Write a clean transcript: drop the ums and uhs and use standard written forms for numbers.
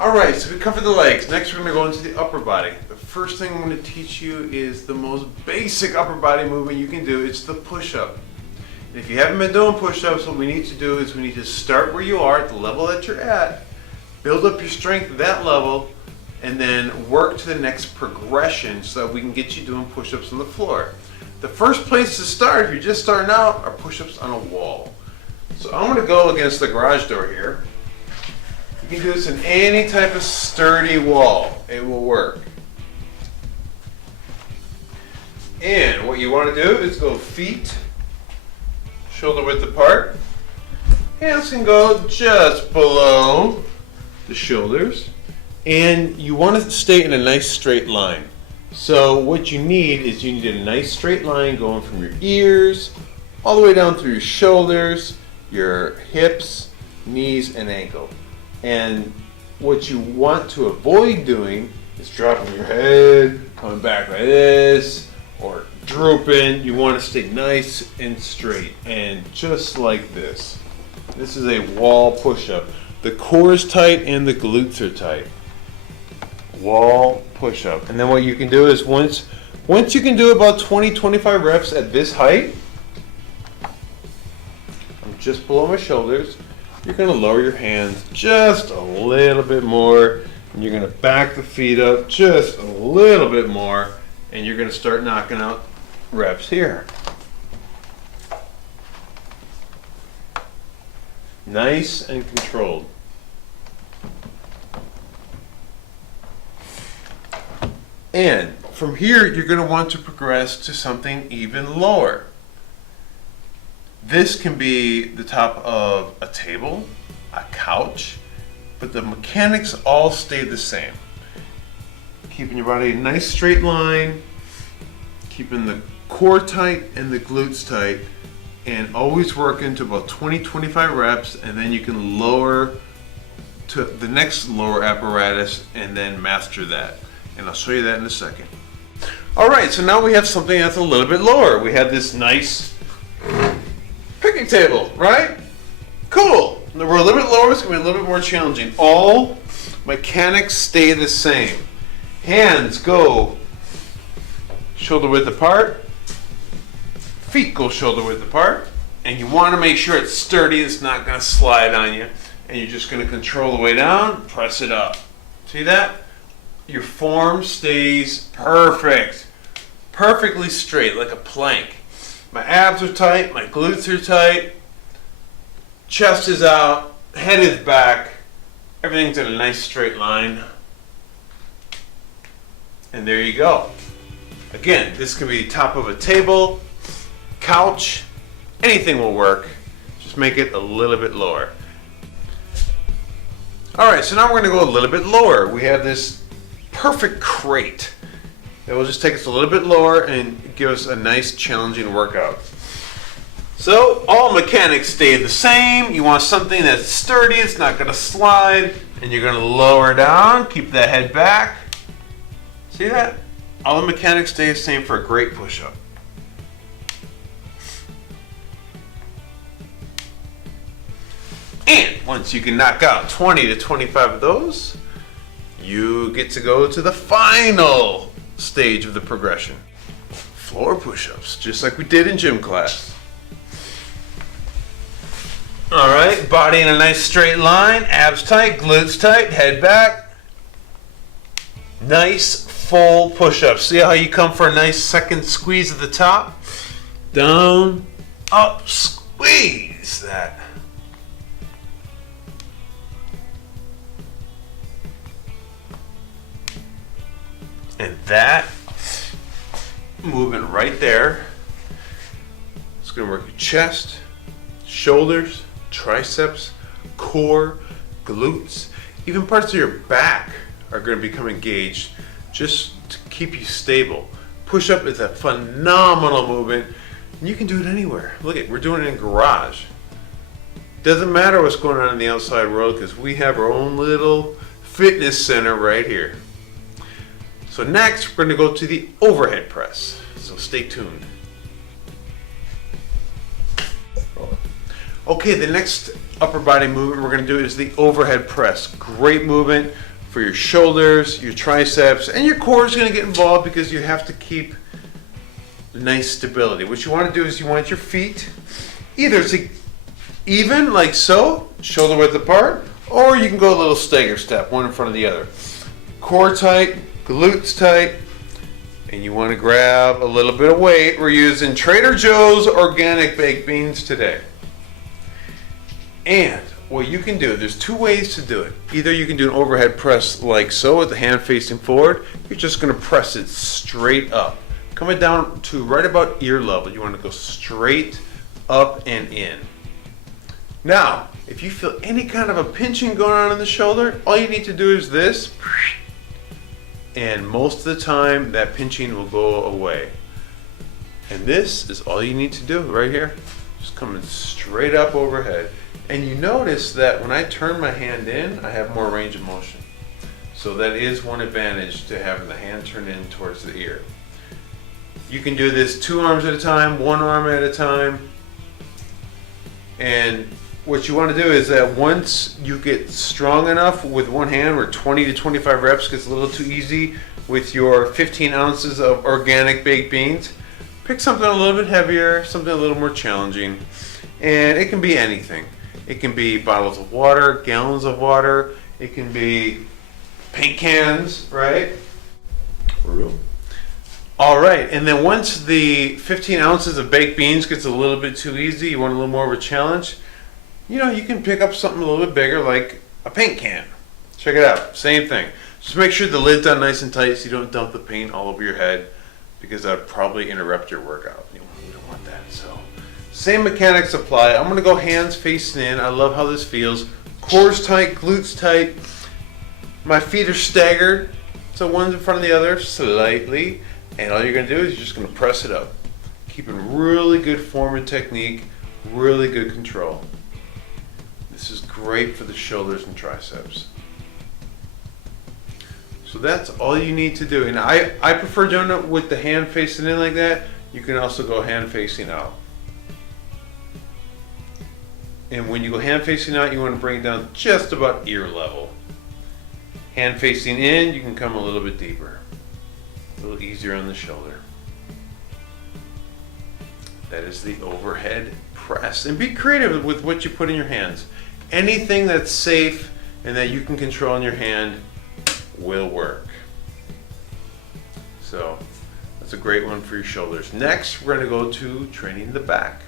Alright, so we covered the legs. Next we're going to go into the upper body. The first thing I'm going to teach you is the most basic upper body movement you can do. It's the push-up. And if you haven't been doing push-ups, what we need to do is we need to start where you are at the level that you're at, build up your strength at that level, and then work to the next progression so that we can get you doing push-ups on the floor. The first place to start, if you're just starting out, are push-ups on a wall. So I'm going to go against the garage door here. You can do this in any type of sturdy wall. It will work. And what you want to do is go feet shoulder width apart. Hands can go just below the shoulders. And you want to stay in a nice straight line. So what you need is you need a nice straight line going from your ears all the way down through your shoulders, your hips, knees, and ankle. And what you want to avoid doing is dropping your head, coming back like this, or drooping. You want to stay nice and straight, and just like this. This is a wall push-up. The core is tight and the glutes are tight. Wall push-up. And then what you can do is once you can do about 20-25 reps at this height, I'm just below my shoulders, you're going to lower your hands just a little bit more, and you're going to back the feet up just a little bit more, and you're going to start knocking out reps here. Nice and controlled. And from here, you're going to want to progress to something even lower. This can be the top of a table, a couch, but the mechanics all stay the same. Keeping your body in a nice straight line, keeping the core tight and the glutes tight, and always working to about 20-25 reps, and then you can lower to the next lower apparatus and then master that. And I'll show you that in a second. Alright, so now we have something that's a little bit lower. We have this nice picnic table, right? Cool. We're a little bit lower, it's going to be a little bit more challenging. All mechanics stay the same. Hands go shoulder width apart. Feet go shoulder width apart. And you want to make sure it's sturdy, it's not going to slide on you. And you're just going to control the way down, press it up. See that? Your form stays perfect. Perfectly straight, like a plank. My abs are tight, my glutes are tight, chest is out, head is back, everything's in a nice straight line. And there you go. Again, this can be top of a table, couch, anything will work. Just make it a little bit lower. Alright, so now we're going to go a little bit lower. We have this perfect crate. It will just take us a little bit lower and give us a nice challenging workout. So all mechanics stay the same. You want something that's sturdy, it's not going to slide, and you're going to lower down, keep that head back. See that? All the mechanics stay the same for a great push-up. And once you can knock out 20-25 of those, you get to go to the final stage of the progression. Floor push-ups, just like we did in gym class. Alright, body in a nice straight line, abs tight, glutes tight, head back. Nice full push-ups. See how you come for a nice second squeeze at the top? Down, up, squeeze that. And that movement right there is going to work your chest, shoulders, triceps, core, glutes, even parts of your back are going to become engaged just to keep you stable. Push-up is a phenomenal movement, and you can do it anywhere. Look at, we're doing it in garage. Doesn't matter what's going on in the outside world because we have our own little fitness center right here. So next, we're going to go to the overhead press. So stay tuned. Okay, the next upper body movement we're going to do is the overhead press. Great movement for your shoulders, your triceps, and your core is going to get involved because you have to keep nice stability. What you want to do is you want your feet either to even like so, shoulder width apart, or you can go a little stagger step, one in front of the other. Core tight, glutes tight, and you want to grab a little bit of weight. We're using Trader Joe's organic baked beans today. And what you can do, there's two ways to do it. Either you can do an overhead press like so with the hand facing forward. You're just going to press it straight up. Coming down to right about ear level. You want to go straight up and in. Now, if you feel any kind of a pinching going on in the shoulder, all you need to do is this. And most of the time, that pinching will go away. And this is all you need to do right here. Just coming straight up overhead. And you notice that when I turn my hand in, I have more range of motion. So that is one advantage to having the hand turn in towards the ear. You can do this 2 arms at a time, 1 arm at a time. And what you want to do is that once you get strong enough with one hand, where 20 to 25 reps gets a little too easy with your 15 ounces of organic baked beans, pick something a little bit heavier, something a little more challenging. And it can be anything. It can be bottles of water, gallons of water. It can be paint cans, right? All right, and then once the 15 ounces of baked beans gets a little bit too easy, you want a little more of a challenge, you know, you can pick up something a little bit bigger like a paint can. Check it out, same thing. Just make sure the lid's on nice and tight so you don't dump the paint all over your head, because that would probably interrupt your workout. You don't want that, so. Same mechanics apply. I'm gonna go hands facing in. I love how this feels. Core's tight, glutes tight. My feet are staggered, so one's in front of the other slightly. And all you're gonna do is you're just gonna press it up. Keeping really good form and technique, really good control. This is great for the shoulders and triceps. So that's all you need to do. And I prefer doing it with the hand facing in like that. You can also go hand facing out. And when you go hand facing out, you want to bring it down just about ear level. Hand facing in, you can come a little bit deeper. A little easier on the shoulder. That is the overhead press. And be creative with what you put in your hands. Anything that's safe and that you can control in your hand will work. So that's a great one for your shoulders. Next, we're going to go to training the back.